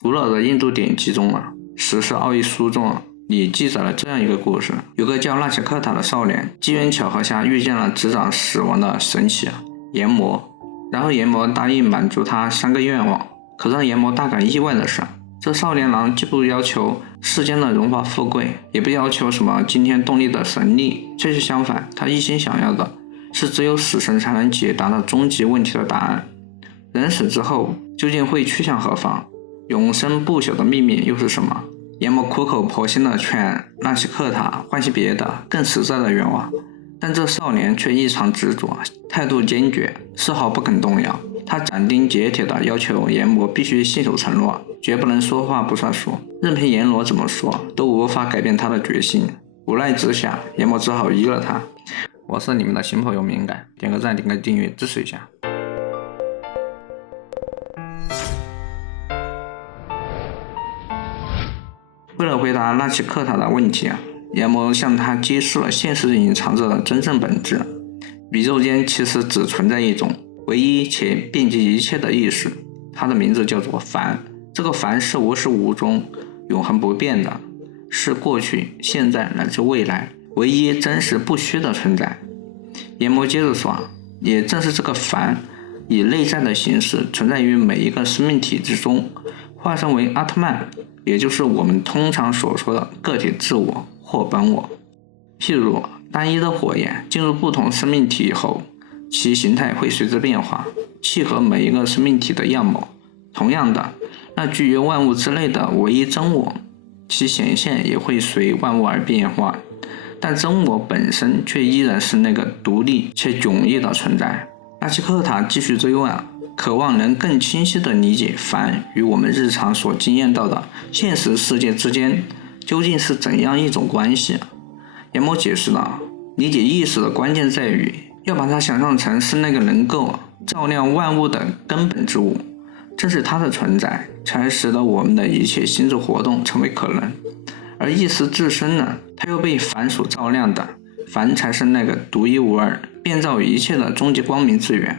古老的印度典籍中《十世奥义书》中也记载了这样一个故事：有个叫纳奇克塔的少年，机缘巧合下遇见了执掌死亡的神祇阎魔，然后阎魔答应满足他3个愿望。可让阎魔大感意外的是，这少年郎既不要求世间的荣华富贵，也不要求什么惊天动地的神力，却是相反，他一心想要的是只有死神才能解答的终极问题的答案：人死之后究竟会去向何方？永生不朽的秘密又是什么？阎魔苦口婆心地劝纳奇克塔换些别的更实在的愿望，但这少年却异常执着，态度坚决，丝毫不肯动摇。他斩钉截铁地要求阎魔必须信守承诺，绝不能说话不算数，任凭阎罗怎么说都无法改变他的决心。无奈之下，阎魔只好依了他。我是你们的新朋友敏感，点个赞，点个订阅，支持一下。为了回答纳奇克塔的问题，阎魔向他揭示了现实隐藏着的真正本质：宇宙间其实只存在一种唯一且遍及一切的意识，它的名字叫做凡。这个凡是无始无终、永恒不变的，是过去、现在乃至未来唯一真实不虚的存在。阎魔接着说，也正是这个凡以内在的形式存在于每一个生命体之中，化身为阿特曼，也就是我们通常所说的个体自我或本我。譬如单一的火焰进入不同生命体后，其形态会随之变化，契合每一个生命体的样貌。同样的，那居于万物之内的唯一真我，其显现也会随万物而变化，但真我本身却依然是那个独立且迥异的存在。纳奇克塔继续追问，渴望能更清晰地理解凡与我们日常所经验到的现实世界之间究竟是怎样一种关系。阎魔解释了，理解意识的关键在于要把它想象成是那个能够照亮万物的根本之物，正是它的存在才使得我们的一切心智活动成为可能。而意识自身呢，它又被凡所照亮的，凡才是那个独一无二、遍照一切的终极光明之源。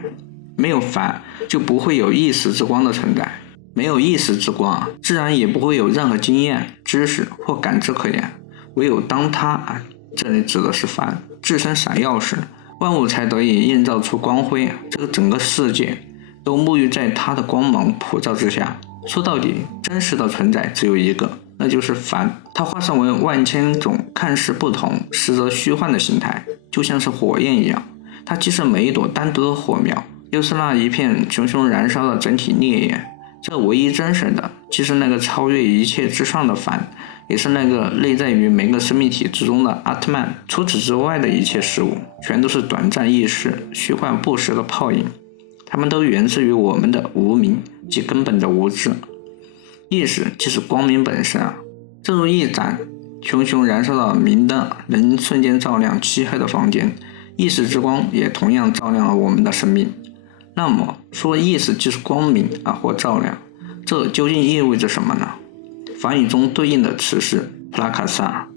没有凡，就不会有意识之光的存在，没有意识之光，自然也不会有任何经验、知识或感知可言。唯有当它这里指的是凡自身闪耀时，万物才得以映照出光辉，这个整个世界都沐浴在它的光芒普照之下。说到底，真实的存在只有一个，那就是凡。它化身为万千种看似不同实则虚幻的形态，就像是火焰一样，它既是每一朵单独的火苗，又是那一片熊熊燃烧的整体烈焰。这唯一真实的，既是那个超越一切之上的凡，也是那个内在于每个生命体之中的阿特曼。除此之外的一切事物，全都是短暂意识、虚幻不实的泡影，它们都源自于我们的无明及根本的无知。意识即是光明本身正如一盏熊熊燃烧的明灯能瞬间照亮漆黑的房间，意识之光也同样照亮了我们的生命。那么说意识即是光明或照亮，这究竟意味着什么呢？梵语中对应的词是普拉卡萨，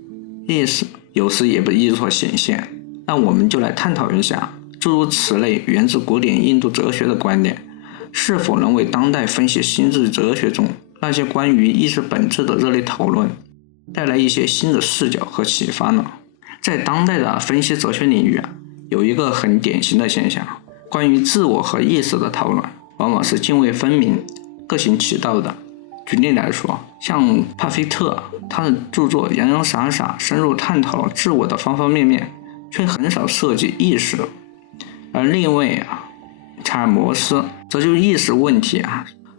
意识有时也被译作显现。那我们就来探讨一下诸如此类源自古典印度哲学的观点，是否能为当代分析心智哲学中那些关于意识本质的热烈讨论带来一些新的视角和启发呢？在当代的分析哲学领域有一个很典型的现象，关于自我和意识的讨论往往是泾渭分明、各行其道的。举例来说，像帕菲特，他的著作洋洋洒洒深入探讨了自我的方方面面，却很少涉及意识。而另一位查尔摩斯则就意识问题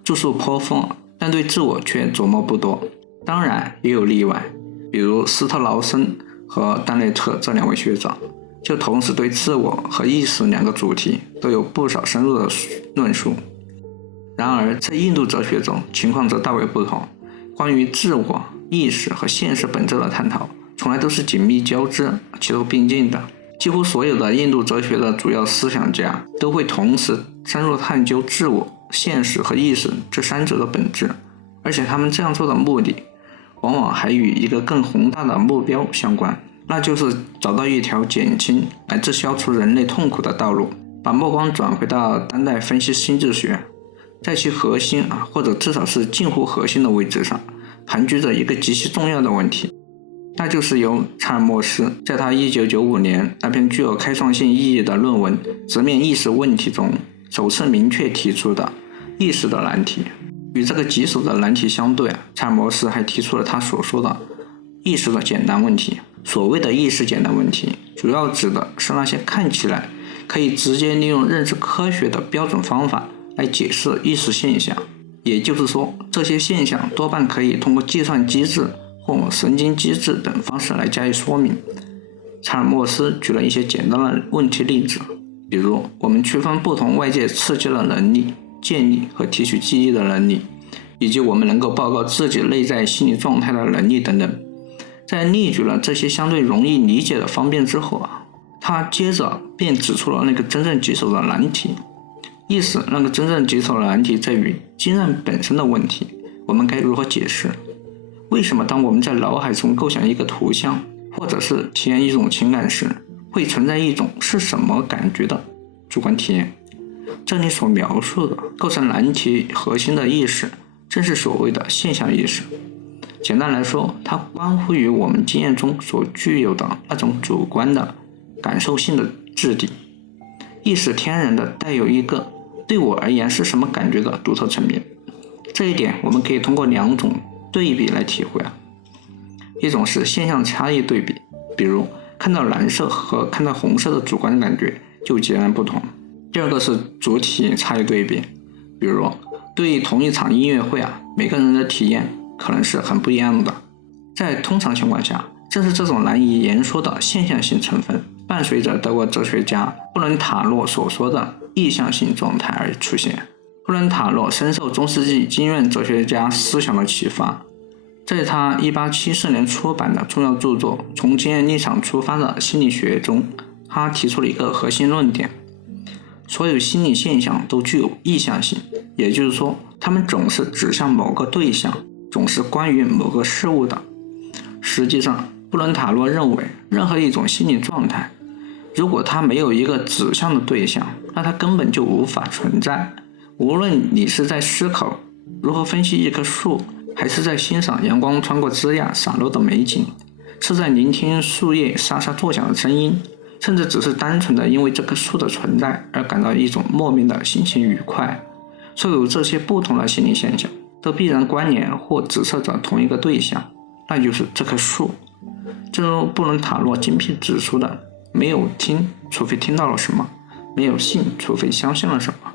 著述颇丰，但对自我却琢磨不多。当然也有例外，比如斯特劳森和丹内特这2位学者，就同时对自我和意识2个主题都有不少深入的论述。然而在印度哲学中情况则大为不同，关于自我、意识和现实本质的探讨从来都是紧密交织、齐头并进的。几乎所有的印度哲学的主要思想家都会同时深入探究自我、现实和意识这3者的本质，而且他们这样做的目的往往还与一个更宏大的目标相关，那就是找到一条减轻乃至消除人类痛苦的道路。把目光转回到当代分析心智学，在其核心或者至少是近乎核心的位置上，盘踞着一个极其重要的问题，那就是由查尔默斯在他1995年那篇具有开创性意义的论文《直面意识问题》中首次明确提出的意识的难题。与这个棘手的难题相对，查尔默斯还提出了他所说的意识的简单问题。所谓的意识简单问题，主要指的是那些看起来可以直接利用认知科学的标准方法来解释意识现象，也就是说，这些现象多半可以通过计算机制或神经机制等方式来加以说明。查尔默斯举了一些简单的问题例子，比如我们区分不同外界刺激的能力、建立和提取记忆的能力，以及我们能够报告自己内在心理状态的能力等等。在列举了这些相对容易理解的方面之后他接着便指出了那个真正棘手的难题。意思那个真正棘手的难题在于经验本身的问题，我们该如何解释？为什么当我们在脑海中构想一个图像，或者是体验一种情感时，会存在一种是什么感觉的主观体验？这里所描述的构成难题核心的意识，正是所谓的现象意识。简单来说，它关乎于我们经验中所具有的那种主观的感受性的质地。意识天然的带有一个对我而言是什么感觉的独特层面。这一点我们可以通过两种对比来体会一种是现象差异对比，比如看到蓝色和看到红色的主观感觉就截然不同。第二个是主体差异对比，比如对于同一场音乐会每个人的体验可能是很不一样的。在通常情况下，正是这种难以言说的现象性成分，伴随着德国哲学家布伦塔洛所说的意向性状态而出现。布伦塔洛深受中世纪经验哲学家思想的启发，在他1874年出版的重要著作《从经验立场出发的心理学》中，他提出了一个核心论点：所有心理现象都具有意向性，也就是说，它们总是指向某个对象，总是关于某个事物的。实际上，布伦塔洛认为，任何一种心理状态，如果它没有一个指向的对象，那它根本就无法存在。无论你是在思考如何分析一棵树，还是在欣赏阳光穿过枝桠洒落的美景，是在聆听树叶沙沙作响的声音，甚至只是单纯的因为这棵树的存在而感到一种莫名的心情愉快，所有这些不同的心理现象都必然关联或指涉着同一个对象，那就是这棵树。正如布伦塔洛精辟指出的，没有听，除非听到了什么；没有信，除非相信了什么；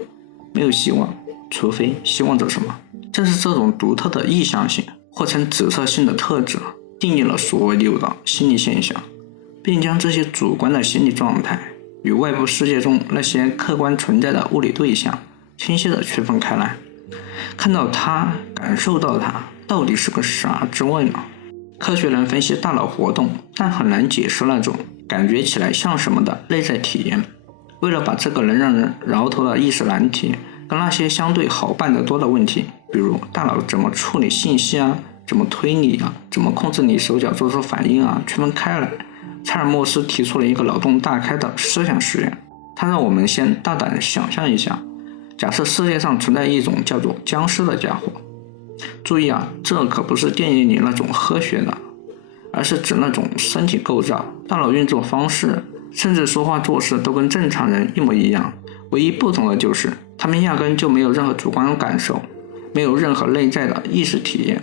没有希望，除非希望着什么。正是这种独特的意向性，或称指涉性的特质，定义了所有的心理现象，并将这些主观的心理状态与外部世界中那些客观存在的物理对象清晰地区分开来。看到它，感受到它，到底是个啥之外呢？科学能分析大脑活动，但很难解释那种感觉起来像什么的内在体验。为了把这个能让人挠头的意识难题跟那些相对好办得多的问题，比如大脑怎么处理信息怎么推理怎么控制你手脚做出反应区分开来，查尔默斯提出了一个脑洞大开的思想实验。他让我们先大胆地想象一下，假设世界上存在一种叫做僵尸的家伙。注意这可不是电影里那种科学的，而是指那种身体构造、大脑运作方式，甚至说话做事都跟正常人一模一样，唯一不同的就是他们压根就没有任何主观感受，没有任何内在的意识体验。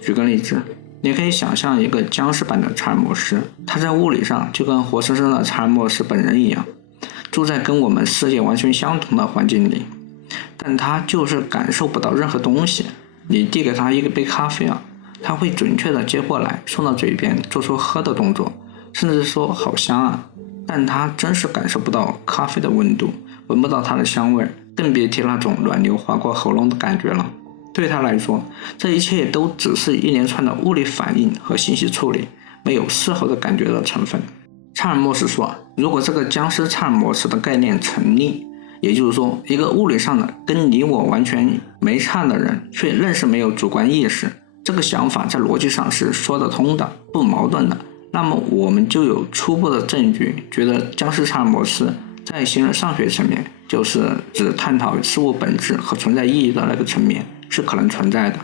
举个例子，你可以想象一个僵尸版的查尔默斯，他在物理上就跟活生生的查尔默斯本人一样，住在跟我们世界完全相同的环境里，但他就是感受不到任何东西。你递给他一杯咖啡他会准确地接过来，送到嘴边，做出喝的动作，甚至说好香但他真是感受不到咖啡的温度，闻不到它的香味，更别提那种暖流划过喉咙的感觉了。对他来说，这一切都只是一连串的物理反应和信息处理，没有丝毫的感觉的成分。查尔默斯说，如果这个僵尸查尔默斯的概念成立，也就是说，一个物理上的跟你我完全没差的人，却愣是没有主观意识，这个想法在逻辑上是说得通的，不矛盾的。那么我们就有初步的证据，觉得僵尸查尔默斯在形而上学层面，就是指探讨事物本质和存在意义的那个层面是可能存在的。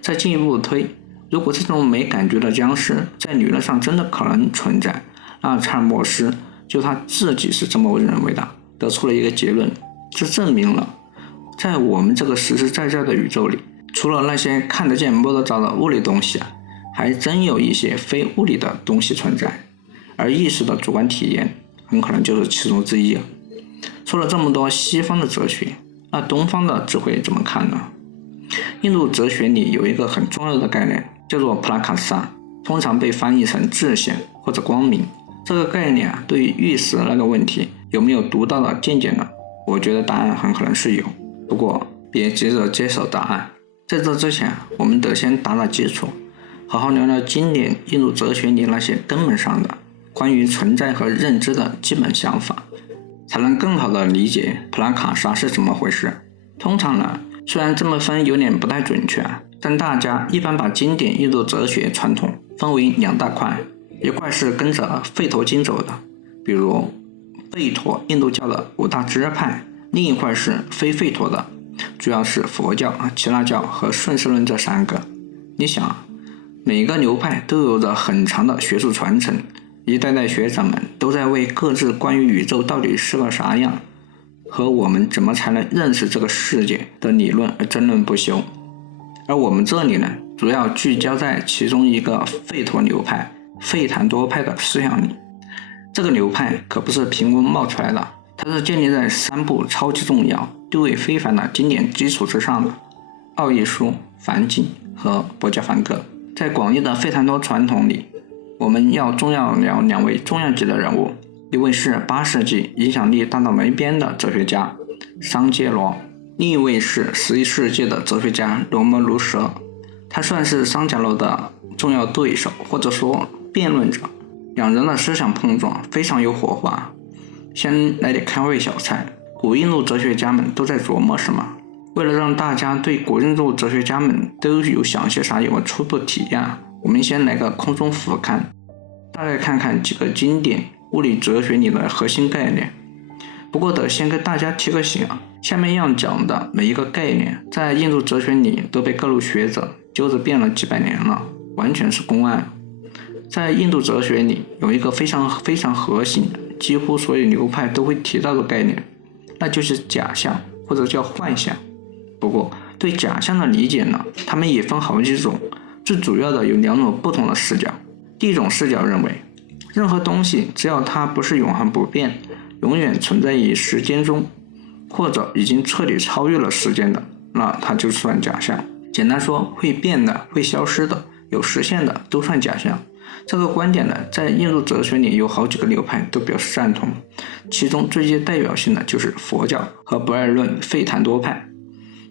再进一步推，如果这种没感觉的僵尸在理论上真的可能存在，那查尔默斯就他自己是这么认为的，得出了一个结论，这证明了在我们这个实实在在的宇宙里，除了那些看得见摸得着的物理东西还真有一些非物理的东西存在，而意识的主观体验很可能就是其中之一。说了这么多西方的哲学，那东方的智慧怎么看呢？印度哲学里有一个很重要的概念，叫做普拉卡萨，通常被翻译成智显或者光明。这个概念对于玉石那个问题有没有独到的见解呢？我觉得答案很可能是有，不过别急着接受答案。在这之前，我们得先打打基础，好好聊聊经典印度哲学里那些根本上的关于存在和认知的基本想法，才能更好的理解普拉卡萨是怎么回事。通常呢，虽然这么分有点不太准确，但大家一般把经典印度哲学传统分为两大块，一块是跟着吠陀经走的，比如吠陀印度教的五大支派，另一块是非吠陀的，主要是佛教、耆那教和顺势论这三个。你想，每个流派都有着很长的学术传承，一代代学长们都在为各自关于宇宙到底是个啥样和我们怎么才能认识这个世界的理论而争论不休。而我们这里呢，主要聚焦在其中一个吠陀流派吠檀多派的思想里。这个流派可不是凭空冒出来的，它是建立在3部超级重要、地位非凡的经典基础之上的：奥义书、梵经和薄伽梵歌。在广义的吠檀多传统里，我们要重要聊2位重量级的人物，一位是8世纪影响力大到没边的哲学家桑杰罗，另一位是11世纪的哲学家罗摩卢舍。他算是桑杰罗的重要对手，或者说辩论者。两人的思想碰撞非常有火花。先来点开胃小菜，古印度哲学家们都在琢磨什么？为了让大家对古印度哲学家们都有想些啥有个初步体验，我们先来个空中俯瞰，大概看看几个经典物理哲学里的核心概念。不过得先跟大家提个醒，下面要讲的每一个概念在印度哲学里都被各路学者揪着辩了几百年了，完全是公案。在印度哲学里有一个非常核心的，几乎所有流派都会提到的概念，那就是假象或者叫幻象。不过对假象的理解呢，他们也分好几种，最主要的有2种不同的视角。第一种视角认为，任何东西只要它不是永恒不变，永远存在于时间中，或者已经彻底超越了时间的，那它就算假象。简单说，会变的、会消失的、有实现的都算假象。这个观点呢，在印度哲学里有好几个流派都表示赞同，其中最具代表性的就是佛教和不二论吠檀多派。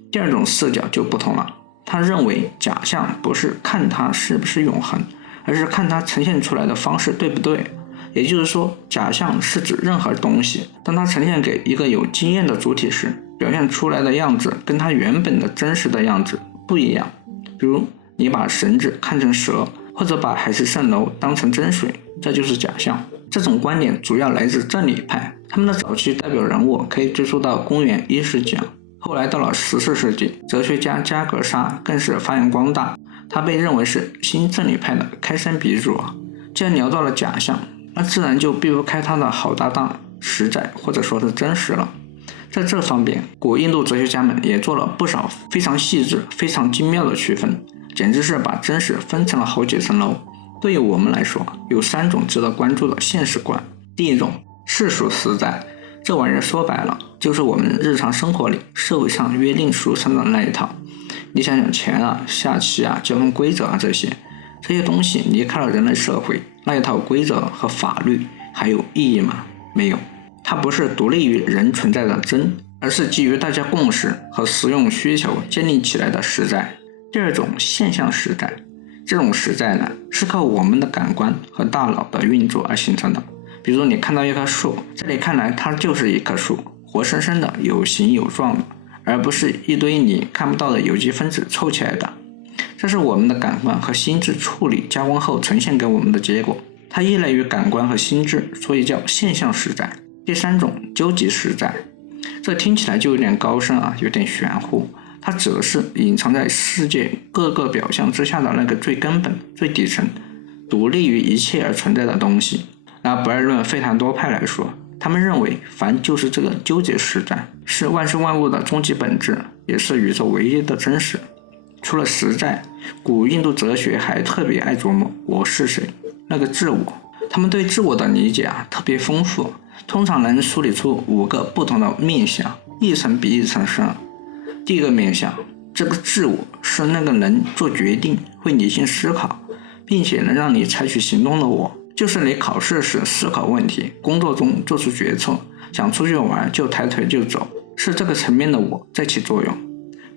第二种视角就不同了，他认为假象不是看它是不是永恒，而是看它呈现出来的方式对不对。也就是说，假象是指任何东西当它呈现给一个有经验的主体时，表现出来的样子跟它原本的真实的样子不一样。比如你把绳子看成蛇，或者把海市蜃楼当成真水，这就是假象。这种观点主要来自真理派，他们的早期代表人物可以追溯到公元1世纪，后来到了14世纪，哲学家加格沙更是发扬光大，他被认为是新真理派的开山鼻祖。既然聊到了假象，那自然就避不开他的好搭档实在或者说是真实了。在这方面，古印度哲学家们也做了不少非常细致、非常精妙的区分，简直是把真实分成了好几层楼。对于我们来说，有3种值得关注的现实观。第一种，世俗实在，这玩意儿说白了就是我们日常生活里社会上约定俗成的那一套。你想想钱啊、下棋啊、交通规则啊，这些东西离开了人类社会，那一套规则和法律还有意义吗？没有。它不是独立于人存在的真，而是基于大家共识和实用需求建立起来的实在。第二种，现象实在，这种实在呢，是靠我们的感官和大脑的运作而形成的。比如你看到一棵树，在你看来它就是一棵树，活生生的、有形有状的，而不是一堆你看不到的有机分子凑起来的。这是我们的感官和心智处理加工后呈现给我们的结果，它依赖于感官和心智，所以叫现象实在。第第三种，究极实在，这听起来就有点高深啊，有点玄乎。它指的是隐藏在世界各个表象之下的那个最根本、最底层、独立于一切而存在的东西。拿不二论费坦多派来说，他们认为凡就是这个究极实在，是万事万物的终极本质，也是宇宙唯一的真实。除了实在，古印度哲学还特别爱琢磨我是谁，那个自我。他们对自我的理解特别丰富，通常能梳理出5个不同的面向，一层比一层深。第一个面向，这个自我是那个能做决定、会理性思考，并且能让你采取行动的我，就是你考试时思考问题，工作中做出决策，想出去玩就抬腿就走，是这个层面的我在起作用。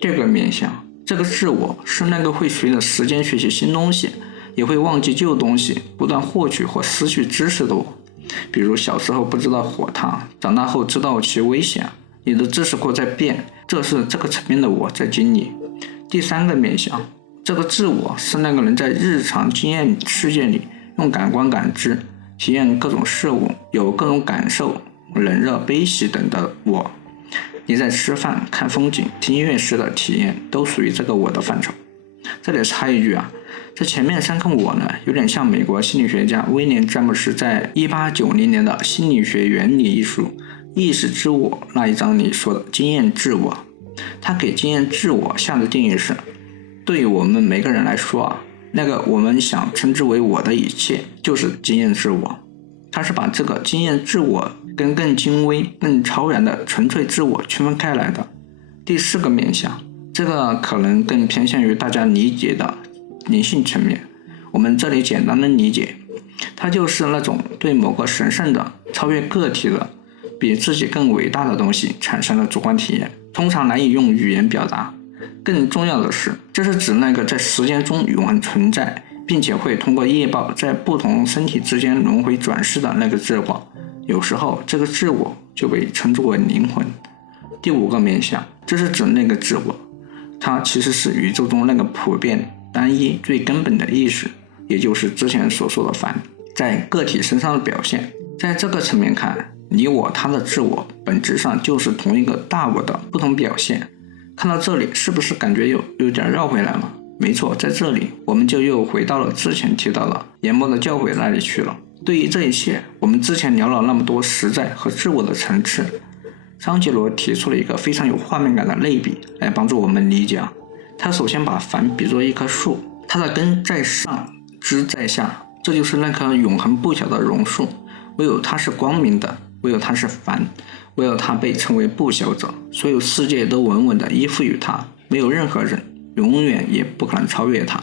第二个面向，这个自我是那个会随着时间学习新东西，也会忘记旧东西，不断获取或失去知识的我。比如小时候不知道火烫，长大后知道其危险，你的知识库在变，这是这个层面的我在经历。第三个面向，这个自我是那个人在日常经验世界里用感官感知、体验各种事物，有各种感受，冷热悲喜等的我。你在吃饭、看风景、听音乐时的体验都属于这个我的范畴。这里插一句这前面3个我呢，有点像美国心理学家威廉·詹姆斯在1890年的《心理学原理》一书意识之我那一章里说的经验自我。他给经验自我下的定义是，对于我们每个人来说那个我们想称之为我的一切就是经验自我。他是把这个经验自我跟更精微、更超然的纯粹自我区分开来的。第4个面向，这个可能更偏向于大家理解的灵性层面。我们这里简单的理解，它就是那种对某个神圣的、超越个体的、比自己更伟大的东西产生的主观体验，通常难以用语言表达。更重要的是，这是指那个在时间中永恒存在，并且会通过业报在不同身体之间轮回转世的那个自我。有时候这个自我就被称之为灵魂。第5个面向，这是指那个自我，它其实是宇宙中那个普遍、单一、最根本的意识，也就是之前所说的凡，在个体身上的表现。在这个层面看，你我他的自我本质上就是同一个大我的不同表现。看到这里是不是感觉有点绕回来了？没错，在这里我们就又回到了之前提到的研磨的教诲那里去了。对于这一切，我们之前聊了那么多实在和自我的层次，桑杰罗提出了一个非常有画面感的类比来帮助我们理解。他首先把凡比作一棵树，它的根在上，枝在下，这就是那棵永恒不朽的榕树。唯有它是光明的，唯有它是凡，唯有它被称为不朽者，所有世界都稳稳地依附于它，没有任何人永远也不可能超越它。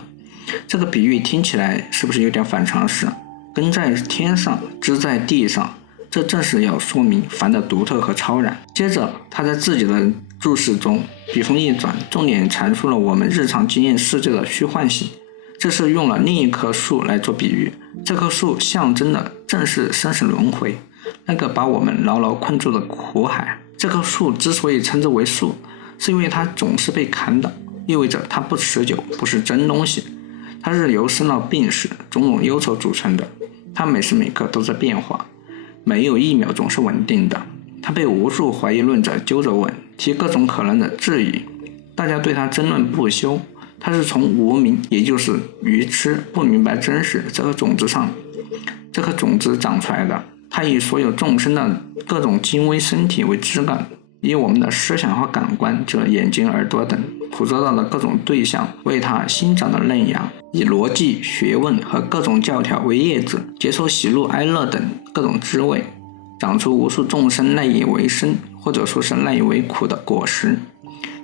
这个比喻听起来是不是有点反常识？根在天上，枝在地上，这正是要说明凡的独特和超然。接着他在自己的注释中笔锋一转，重点阐述了我们日常经验世界的虚幻性。这是用了另一棵树来做比喻，这棵树象征的正是生死轮回，那个把我们牢牢困住的苦海。这棵树之所以称之为树，是因为它总是被砍倒，意味着它不持久，不是真东西。它是由生老病死、种种忧愁组成的，它每时每刻都在变化，没有一秒钟是稳定的。它被无数怀疑论者揪着问，提各种可能的质疑，大家对它争论不休。它是从无明，也就是愚痴不明白真实这颗种子上，这颗种子长出来的。它以所有众生的各种精微身体为枝干，以我们的思想和感官，这眼睛、耳朵等捕捉到的各种对象为它新长的嫩芽，以逻辑、学问和各种教条为叶子，接受喜怒哀乐等各种滋味，长出无数众生赖以为生，或者说是赖以为苦的果实。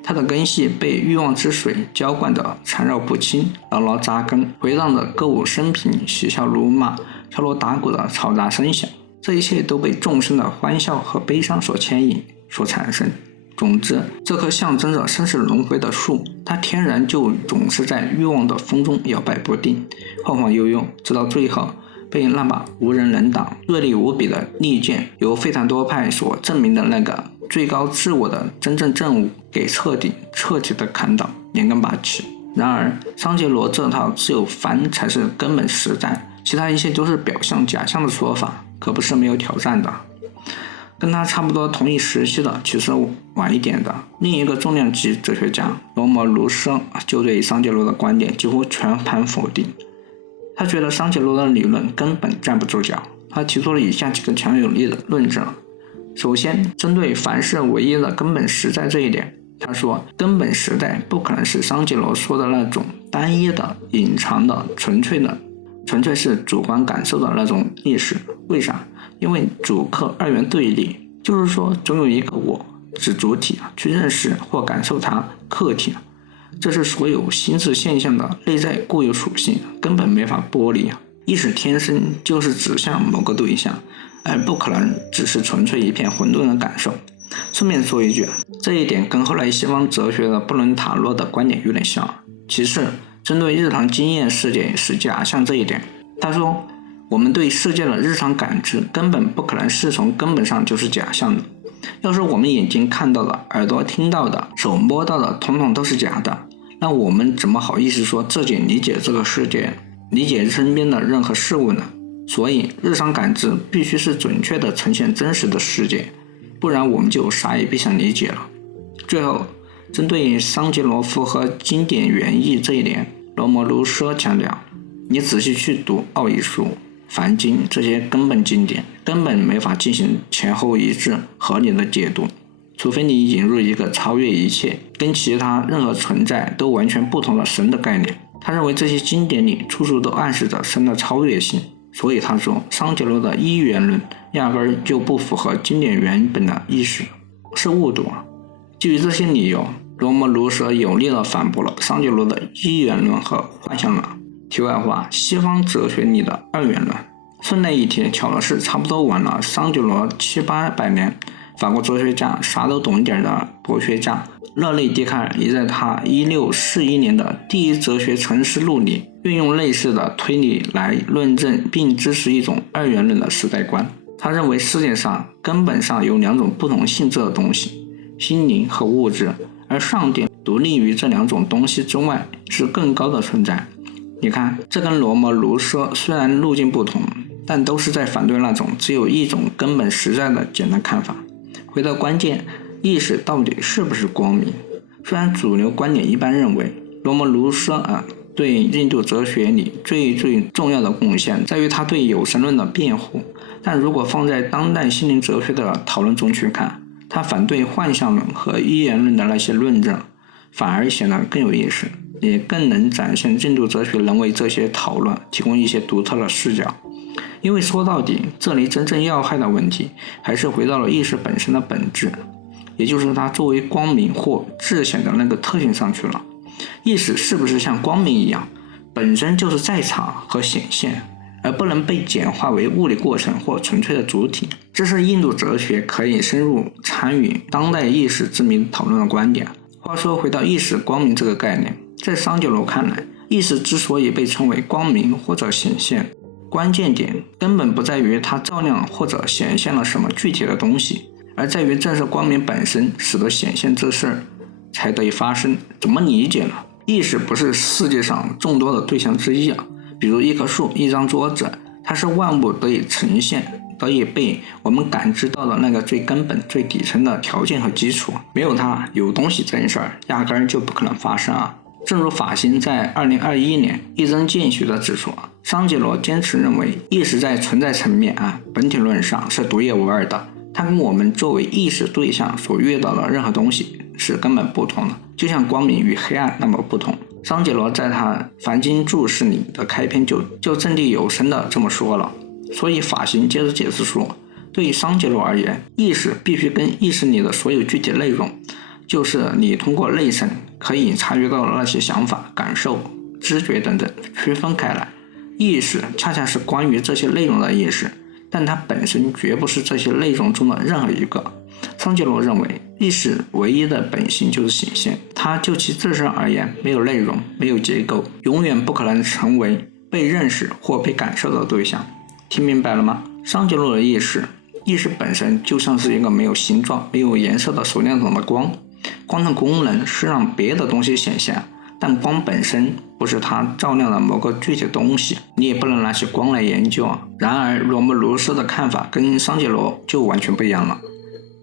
它的根系被欲望之水浇灌得缠绕不清，牢牢扎根，回荡着歌舞升平、嬉笑怒骂、敲锣打鼓的嘈杂声响。这一切都被众生的欢笑和悲伤所牵引、所产生。总之，这棵象征着生死轮回的树，它天然就总是在欲望的风中摇摆不定，晃晃悠悠，直到最后被那把无人能挡、锐利无比的利剑，由费坦多派所证明的那个最高自我的真正正悟给彻底的砍倒，连根拔起。然而，桑杰罗这套只有凡才是根本实在，其他一切都是表象假象的说法，可不是没有挑战的。跟他差不多同一时期的，其实晚一点的另一个重量级哲学家罗摩卢舍就对桑杰罗的观点几乎全盘否定。他觉得桑杰罗的理论根本站不住脚，他提出了以下几个强有力的论证。首先，针对凡事唯一的根本实在这一点，他说根本实在不可能是桑杰罗说的那种单一的、隐藏的、纯粹是主观感受的那种意识。为啥？因为主客二元对立，就是说总有一个我，指主体去认识或感受它，客体，这是所有心智现象的内在固有属性，根本没法剥离。意识天生就是指向某个对象，而不可能只是纯粹一片混沌的感受。顺便说一句，这一点跟后来西方哲学的布伦塔洛的观点有点像。其次，针对日常经验世界是假象这一点，他说我们对世界的日常感知根本不可能是从根本上就是假象的。要是我们眼睛看到的、耳朵听到的、手摸到的统统都是假的，那我们怎么好意思说自己理解这个世界，理解身边的任何事物呢？所以日常感知必须是准确地呈现真实的世界，不然我们就啥也别想理解了。最后，针对桑杰罗符合经典原意这一点，罗摩卢舍强调，你仔细去读奥义书、梵经这些根本经典，根本没法进行前后一致合理的解读，除非你引入一个超越一切、跟其他任何存在都完全不同的神的概念。他认为这些经典里处处都暗示着神的超越性，所以他说桑杰罗的一元论压根儿就不符合经典原本的意识，是误读。基于这些理由，罗摩卢舍有力地反驳了桑杰罗的一元论和幻象论。题外话，西方哲学里的二元论，顺带一提，巧的是差不多晚了桑杰罗700-800年，法国哲学家啥都懂一点的博学家勒内笛卡尔也在他1641年的第一哲学沉思录里运用类似的推理来论证并支持一种二元论的时代观。他认为世界上根本上有两种不同性质的东西，心灵和物质，而上帝独立于这两种东西之外，是更高的存在。你看，这跟罗摩卢舍虽然路径不同，但都是在反对那种只有一种根本实在的简单看法。回到关键，意识到底是不是光明？虽然主流观点一般认为，罗摩卢舍对印度哲学里最重要的贡献在于他对有神论的辩护，但如果放在当代心灵哲学的讨论中去看，他反对幻象论和一元论的那些论证，反而显得更有意思，也更能展现印度哲学能为这些讨论提供一些独特的视角。因为说到底，这里真正要害的问题还是回到了意识本身的本质，也就是它作为光明或至显的那个特性上去了。意识是不是像光明一样，本身就是在场和显现，而不能被简化为物理过程或纯粹的主体？这是印度哲学可以深入参与当代意识之谜讨论的观点。话说回到意识光明这个概念，在桑杰罗看来，意识之所以被称为光明或者显现，关键点根本不在于它照亮或者显现了什么具体的东西，而在于正是光明本身使得显现这事儿才得以发生。怎么理解呢？意识不是世界上众多的对象之一比如一棵树、一张桌子，它是万物得以呈现、得以被我们感知到的那个最根本、最底层的条件和基础。没有它，有东西这件事儿压根儿就不可能发生正如法新在2021年一针见血地指出，桑杰罗坚持认为意识在存在层面本体论上是独一无二的，它跟我们作为意识对象所遇到的任何东西是根本不同的，就像光明与黑暗那么不同。桑杰罗在他梵经注释里的开篇就掷地有声地这么说了。所以法行接着解释说，对于桑杰罗而言，意识必须跟意识里的所有具体内容，就是你通过内省可以察觉到的那些想法、感受、知觉等等区分开来。意识恰恰是关于这些内容的意识，但它本身绝不是这些内容中的任何一个。桑杰罗认为，意识唯一的本性就是显现，它就其自身而言没有内容，没有结构，永远不可能成为被认识或被感受的对象。听明白了吗？桑杰罗的意识本身就像是一个没有形状、没有颜色的手电筒的光，光的功能是让别的东西显现，但光本身不是它照亮了某个具体的东西，你也不能拿起光来研究。然而罗姆卢斯的看法跟桑杰罗就完全不一样了，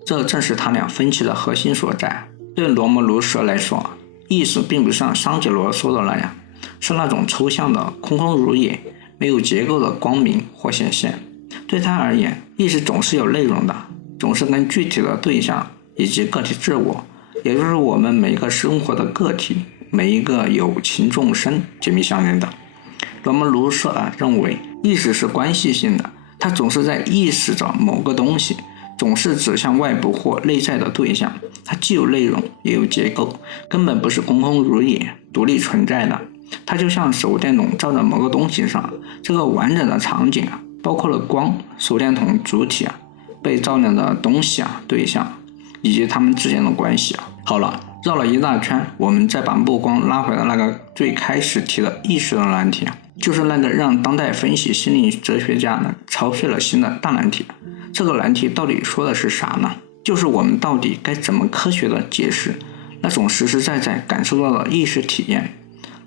这正是他俩分歧的核心所在。对罗姆卢斯来说，意识并不像桑杰罗说的那样是那种抽象的空空如也没有结构的光明或显现。对他而言，意识总是有内容的，总是跟具体的对象以及个体自我，也就是我们每一个生活的个体，每一个有情众生紧密相连的。罗姆卢斯认为意识是关系性的，它总是在意识着某个东西，总是指向外部或内在的对象，它既有内容也有结构，根本不是空空如也独立存在的。它就像手电筒照在某个东西上，这个完整的场景包括了光、手电筒主体被照亮的东西对象以及它们之间的关系好了，绕了一大圈，我们再把目光拉回到那个最开始提的意识的难题，就是那个让当代分析心理哲学家操碎了心的大难题。这个难题到底说的是啥呢？就是我们到底该怎么科学的解释那种实实在在感受到的意识体验，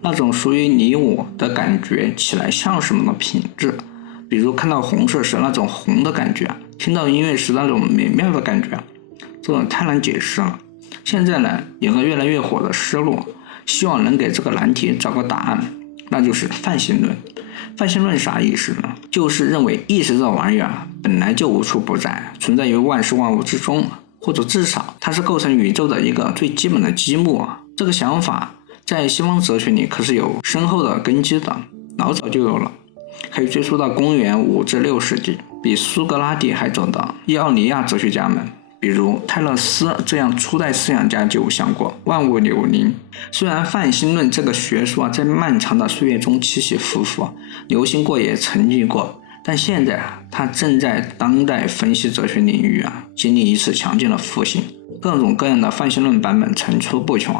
那种属于你我的感觉起来像什么的品质，比如看到红色时那种红的感觉，听到音乐时那种美妙的感觉，这种太难解释了。现在呢，有个越来越火的思路，希望能给这个难题找个答案，那就是泛性论。泛性论啥意思呢？就是认为意识这玩意本来就无处不在，存在于万事万物之中，或者至少它是构成宇宙的一个最基本的积木。这个想法在西方哲学里可是有深厚的根基的，老早就有了，可以追溯到公元5至6世纪，比苏格拉底还早的伊奥尼亚哲学家们，比如泰勒斯这样初代思想家就想过万物有灵。虽然泛心论这个学说在漫长的岁月中起起伏伏，流行过也沉寂过，但现在它正在当代分析哲学领域经历一次强劲的复兴，各种各样的泛心论版本层出不穷。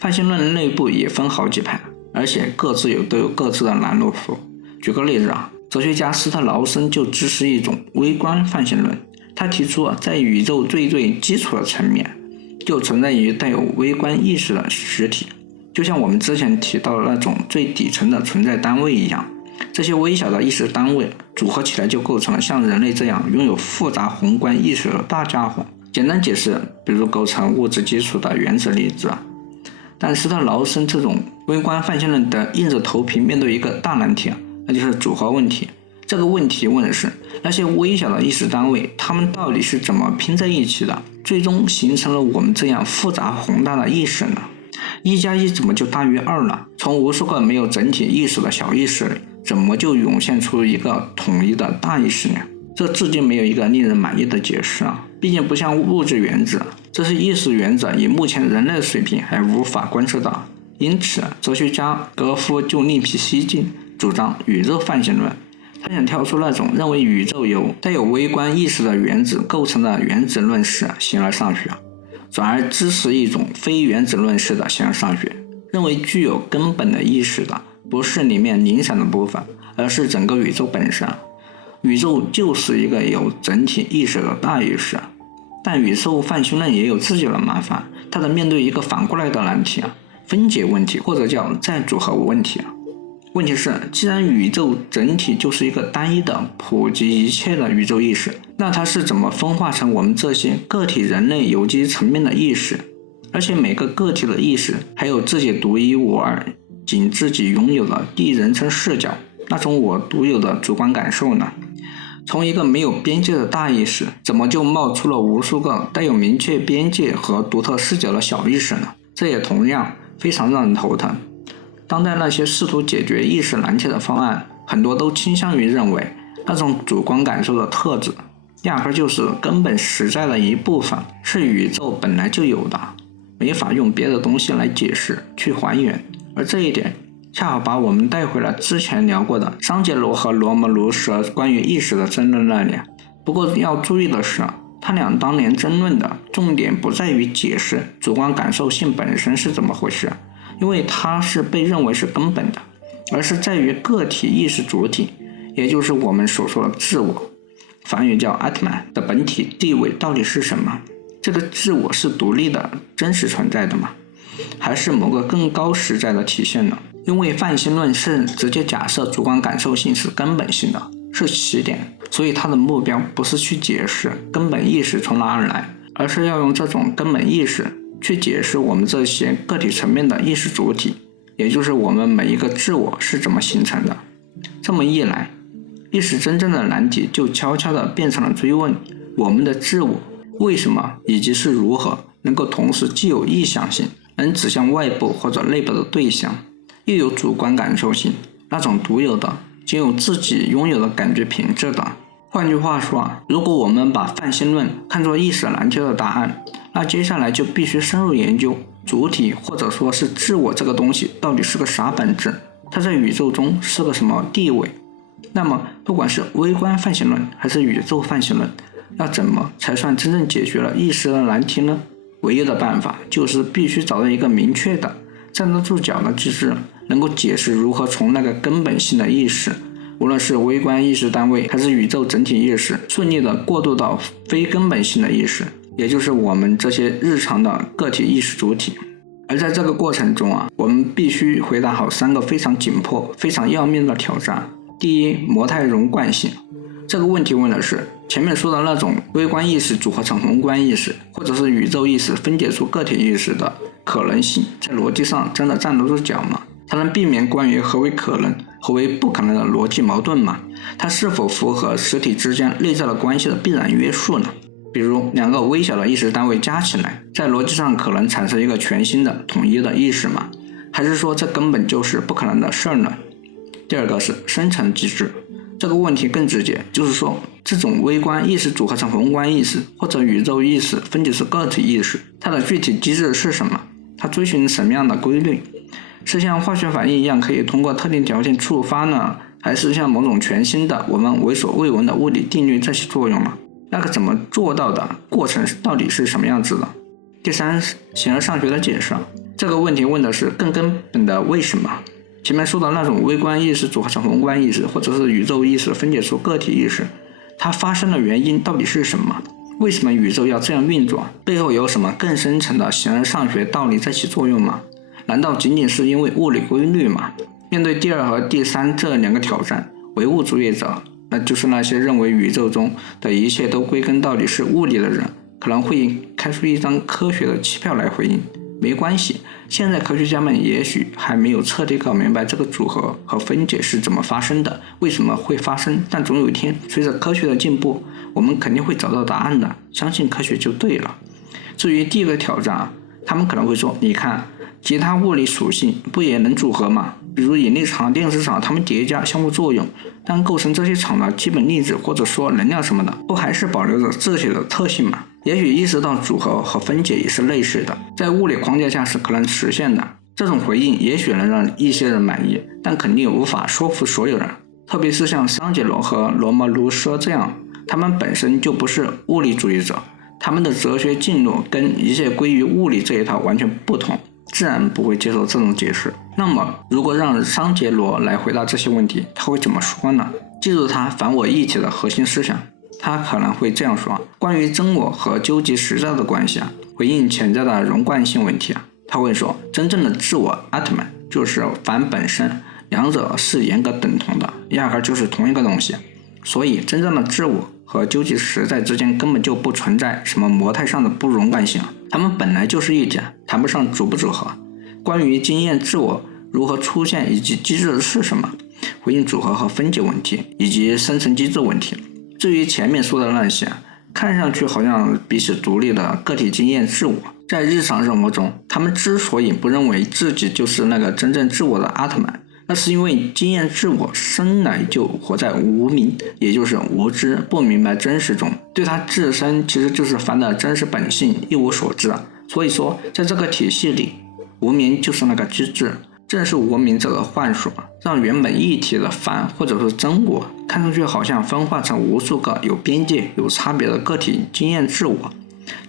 泛心论内部也分好几派，而且各自都有各自的拦路虎。举个例子哲学家斯特劳森就支持一种微观泛性论，他提出在宇宙最基础的层面就存在于带有微观意识的实体，就像我们之前提到的那种最底层的存在单位一样，这些微小的意识单位组合起来就构成了像人类这样拥有复杂宏观意识的大家伙。简单解释，比如构成物质基础的原子粒子。但斯特劳森这种微观泛性论的硬着头皮面对一个大难题，那就是组合问题。这个问题问的是那些微小的意识单位，它们到底是怎么拼在一起的，最终形成了我们这样复杂宏大的意识呢？1+1怎么就大于2呢？从无数个没有整体意识的小意识里，怎么就涌现出一个统一的大意识呢？这至今没有一个令人满意的解释毕竟不像物质原子，这些意识原子以目前人类的水平还无法观测到。因此哲学家格夫就另辟蹊径，主张宇宙泛性论。他想跳出那种认为宇宙由带有微观意识的原子构成的原子论式形而上学，转而支持一种非原子论式的形而上学，认为具有根本的意识的不是里面零散的部分，而是整个宇宙本身。宇宙就是一个有整体意识的大意识。但宇宙泛性论也有自己的麻烦，它得面对一个反过来的难题分解问题，或者叫再组合问题问题是，既然宇宙整体就是一个单一的普及一切的宇宙意识，那它是怎么分化成我们这些个体人类有机层面的意识？而且每个个体的意识还有自己独一无二仅自己拥有的第一人称视角，那种我独有的主观感受呢？从一个没有边界的大意识，怎么就冒出了无数个带有明确边界和独特视角的小意识呢？这也同样非常让人头疼。当代那些试图解决意识难题的方案，很多都倾向于认为那种主观感受的特质压根就是根本实在的一部分，是宇宙本来就有的，没法用别的东西来解释去还原。而这一点恰好把我们带回了之前聊过的桑杰罗和罗姆卢斯关于意识的争论那里。不过要注意的是，他俩当年争论的重点不在于解释主观感受性本身是怎么回事，因为它是被认为是根本的，而是在于个体意识主体，也就是我们所说的自我，梵语叫 Atman 的本体地位到底是什么？这个自我是独立的真实存在的吗？还是某个更高实在的体现呢？因为泛心论是直接假设主观感受性是根本性的，是起点，所以它的目标不是去解释根本意识从哪而来，而是要用这种根本意识去解释我们这些个体层面的意识主体，也就是我们每一个自我是怎么形成的。这么一来，意识真正的难题就悄悄地变成了追问我们的自我为什么以及是如何能够同时既有意向性，能指向外部或者内部的对象，又有主观感受性，那种独有的仅有自己拥有的感觉品质的。换句话说如果我们把泛心论看作意识难题的答案，那接下来就必须深入研究主体或者说是自我这个东西到底是个啥本质，它在宇宙中是个什么地位。那么不管是微观泛心论还是宇宙泛心论，要怎么才算真正解决了意识的难题呢？唯一的办法就是必须找到一个明确的站得住脚的机制，能够解释如何从那个根本性的意识，无论是微观意识单位还是宇宙整体意识，顺利的过渡到非根本性的意识，也就是我们这些日常的个体意识主体。而在这个过程中我们必须回答好3个非常紧迫非常要命的挑战。第一，模态融贯性。这个问题问的是前面说的那种微观意识组合成宏观意识，或者是宇宙意识分解出个体意识的可能性，在逻辑上真的站得住脚吗？它能避免关于何为可能何为不可能的逻辑矛盾吗？它是否符合实体之间内在的关系的必然约束呢？比如2个微小的意识单位加起来，在逻辑上可能产生一个全新的统一的意识吗？还是说这根本就是不可能的事呢？第二个是生成机制。这个问题更直接，就是说这种微观意识组合成宏观意识，或者宇宙意识分解出个体意识，它的具体机制是什么？它追寻什么样的规律？是像化学反应一样可以通过特定条件触发呢？还是像某种全新的我们为所未闻的物理定律在起作用呢？那个怎么做到的过程到底是什么样子的？第三，形而上学的解释。这个问题问的是更根本的为什么。前面说的那种微观意识组合成宏观意识，或者是宇宙意识分解出个体意识，它发生的原因到底是什么？为什么宇宙要这样运作？背后有什么更深层的形而上学道理在起作用吗？难道仅仅是因为物理规律吗？面对第2和第3这2个挑战，唯物主义者，那就是那些认为宇宙中的一切都归根到底是物理的人，可能会开出一张科学的期票来回应。没关系，现在科学家们也许还没有彻底搞明白这个组合和分解是怎么发生的，为什么会发生，但总有一天随着科学的进步，我们肯定会找到答案的，相信科学就对了。至于第1个挑战他们可能会说，你看其他物理属性不也能组合吗？比如引力场、电磁场，它们叠加相互作用，但构成这些场的基本粒子或者说能量什么的，不还是保留着自己的特性吗？也许意识到组合和分解也是类似的，在物理框架下是可能实现的。这种回应也许能让一些人满意，但肯定无法说服所有人，特别是像桑杰罗和罗摩卢梭这样，他们本身就不是物理主义者，他们的哲学进路跟一切归于物理这一套完全不同，自然不会接受这种解释。那么如果让桑杰罗来回答这些问题，他会怎么说呢？记住他反我一体的核心思想，他可能会这样说：关于真我和究极实在的关系回应潜在的融贯性问题他会说，真正的自我 Atman 就是凡本身，两者是严格等同的，压根就是同一个东西。所以真正的自我和究极实在之间根本就不存在什么模态上的不融贯性，它们本来就是一体，谈不上组不组合。关于经验自我如何出现以及机制是什么，回应组合和分解问题以及生成机制问题。至于前面说的那些看上去好像彼此独立的个体经验自我，在日常生活中他们之所以不认为自己就是那个真正自我的阿特曼，那是因为经验自我生来就活在无明，也就是无知不明白真实中，对他自身其实就是凡的真实本性一无所知。所以说在这个体系里，无明就是那个机制，正是无明这个幻术让原本一体的凡或者是真我看上去好像分化成无数个有边界有差别的个体经验自我。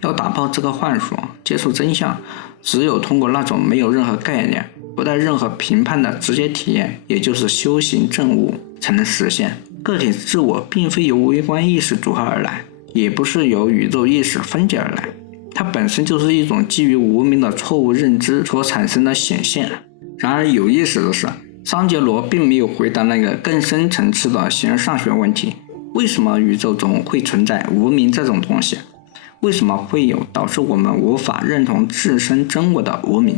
要打破这个幻术，接触真相，只有通过那种没有任何概念不带任何评判的直接体验，也就是修行证悟才能实现。个体自我并非由微观意识组合而来，也不是由宇宙意识分解而来，它本身就是一种基于无明的错误认知所产生的显现。然而有意思的是，桑杰罗并没有回答那个更深层次的形而上学问题：为什么宇宙中会存在无明这种东西？为什么会有导致我们无法认同自身真我的无明？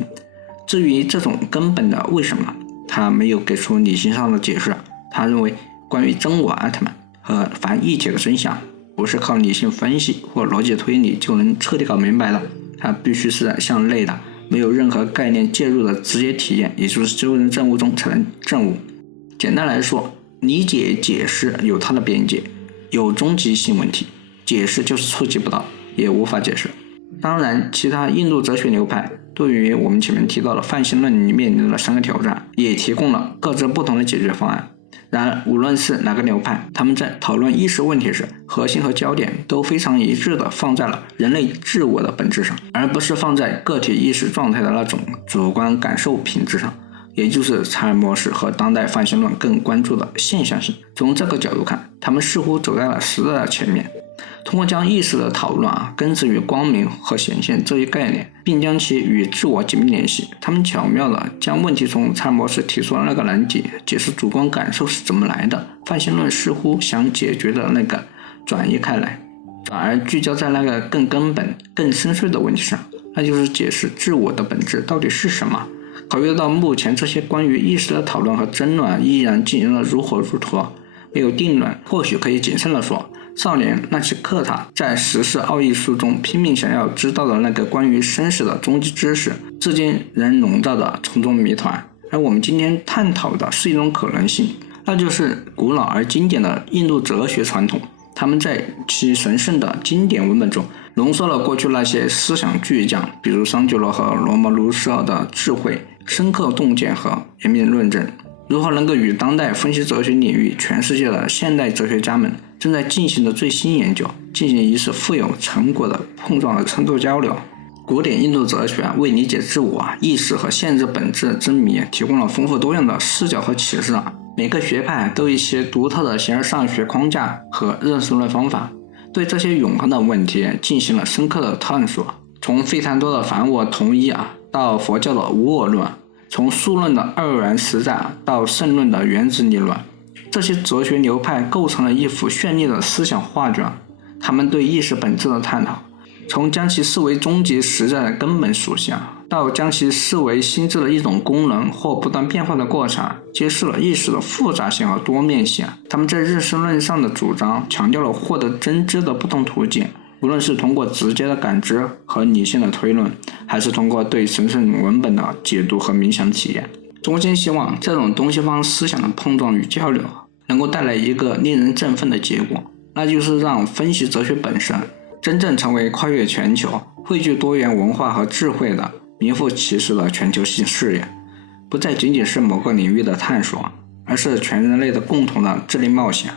至于这种根本的为什么，他没有给出理性上的解释。他认为关于真我奥特曼和凡一切的真相，不是靠理性分析或逻辑推理就能彻底搞明白的，它必须是向内的，没有任何概念介入的直接体验，也就是究竟证悟中才能证悟。简单来说，理解解释有它的边界，有终极性问题，解释就是触及不到，也无法解释。当然，其他印度哲学流派对于我们前面提到的泛性论面临的3个挑战，也提供了各自不同的解决方案。然而，无论是哪个流派，他们在讨论意识问题时，核心和焦点都非常一致地放在了人类自我的本质上，而不是放在个体意识状态的那种主观感受品质上，也就是查尔默斯和当代泛性论更关注的现象性。从这个角度看，他们似乎走在了时代的前面。通过将意识的讨论根植于光明和显现这一概念，并将其与自我紧密联系，他们巧妙地将问题从查尔默斯提出的那个难题，解释主观感受是怎么来的，泛性论似乎想解决的那个转移开来，转而聚焦在那个更根本更深邃的问题上，那就是解释自我的本质到底是什么。考虑到目前这些关于意识的讨论和争论依然进行了如火如荼，没有定论，或许可以谨慎地说，少年纳奇克塔在十世奥义书中拼命想要知道的那个关于生死的终极知识，至今仍笼罩着重重谜团。而我们今天探讨的是一种可能性，那就是古老而经典的印度哲学传统，他们在其神圣的经典文本中浓缩了过去那些思想巨匠，比如桑杰罗和罗摩卢舍的智慧、深刻洞见和严密论证。如何能够与当代分析哲学领域全世界的现代哲学家们正在进行的最新研究进行一次富有成果的碰撞和深度交流？古典印度哲学为理解自我、意识和现实本质之谜提供了丰富多样的视角和启示。每个学派都有一些独特的形而上学框架和认识论方法，对这些永恒的问题进行了深刻的探索。从费坦多的凡我同一到佛教的无我论，从数论的二元实在到圣论的原子理论，这些哲学流派构成了一幅绚丽的思想画卷。他们对意识本质的探讨，从将其视为终极实在的根本属性，到将其视为心智的一种功能或不断变化的过程，揭示了意识的复杂性和多面性。他们在认识论上的主张强调了获得真知的不同途径，无论是通过直接的感知和理性的推论，还是通过对神圣文本的解读和冥想体验。衷心希望这种东西方思想的碰撞与交流能够带来一个令人振奋的结果，那就是让分析哲学本身真正成为跨越全球、汇聚多元文化和智慧的名副其实的全球性事业，不再仅仅是某个领域的探索，而是全人类的共同的智力冒险。